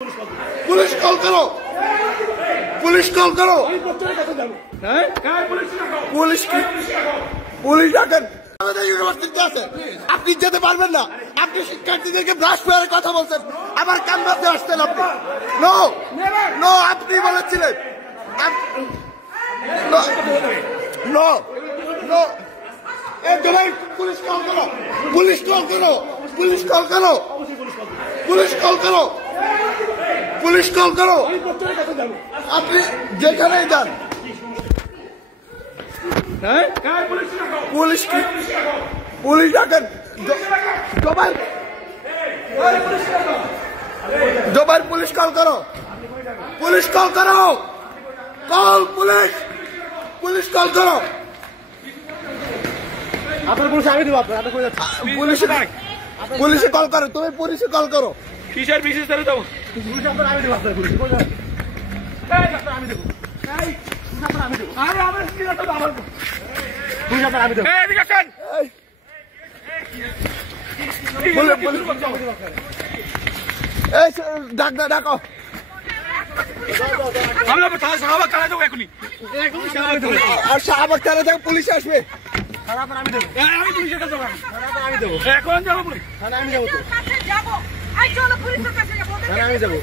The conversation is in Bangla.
पुलिस कॉल करो, पुलिस कॉल करो, पुलिस पुलिस ডাকেন। আমাদের ইউনিভার্সিটিতে আছে, আপনি যেতে পারবেন না। আপনি শিক্ষার্থীদেরকে ব্রাশ করে কথা বলছেন, আবার কামরাতে আসছেন আপনি। নো নো, আপনি বলেছিলেন নো নো। পুলিশ কল করো, পুলিশ কল করো, পুলিশ কল করো, পুলিশ কল করো, পুলিশ কল করো। আপনি যেখানেই যান পুলিশ পুলিশ ডাকেন। জোবাইর পুলিশ কল করো, পুলিশ কল করো, কল পুলিশ, পুলিশ কল করো। আপনার পুলিশ আমি দেবো, আপনার পুলিশে কল করো, তুমি পুলিশে কল করো। কিসের বিশেষ তাহলে যাবো পুলিশ আপনার আমি দেবো, আপনার পুলিশ আমি দেবো, আমি দেবো, আমার পুলিশ আপনার আমি দেবো। ডাকো আর শাহবাগ থানা থেকে পুলিশ আসবে। আমি দেবো, আমি পুলিশের কাছে আমি দেবো, এখন যাবো পুলিশ আমি যাবো, আমি যাবো।